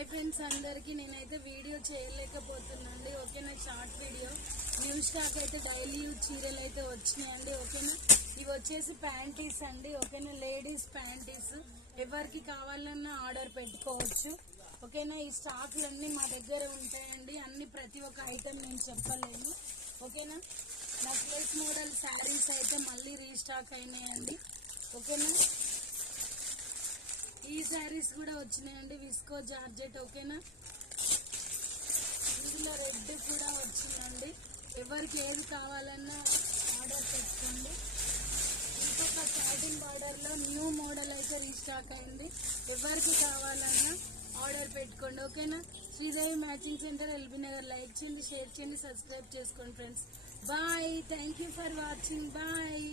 hi friends అందరికి నేనైతే video చేయలేకపోతున్నాండి ఓకేనా షార్ట్ వీడియో న్యూ స్టాక్ అయితే డైలీ యూజ్ చీరలు అయితే వచ్చినాయండి ఓకేనా ఇవి వచ్చేసి ప్యాంటీస్ అండి ఓకేనా లేడీస్ ప్యాంటీస్ ఎవరికి కావాలన్నా ఆర్డర్ పెట్టుకోవచ్చు ఓకేనా ఈ స్టాక్లన్నీ మా దగ్గర ఉంటాయండి అన్ని ప్రతి ఒక్క ఐటమ్ నేను చెప్పలేను ఓకేనా నెక్లెస్ మోడల్ శారీస్ అయితే మళ్ళీ రీస్టాక్ అయినాయండి ఓకేనా ఈ శారీస్ కూడా వచ్చినాయండి విస్కో జార్జెట్ ఓకేనా ఇందులో రెడ్ కూడా వచ్చిందండి ఎవరికి ఏది కావాలన్నా ఆర్డర్ పెట్టుకోండి ఇంకొక సాటిన్ బార్డర్లో న్యూ మోడల్ అయితే రీస్టాక్ అయింది ఎవరికి కావాలన్నా ఆర్డర్ పెట్టుకోండి ఓకేనా Sridevi matching centre LB Nagar like చేయండి షేర్ చేయండి సబ్స్క్రైబ్ చేసుకోండి friends bye thank you for watching bye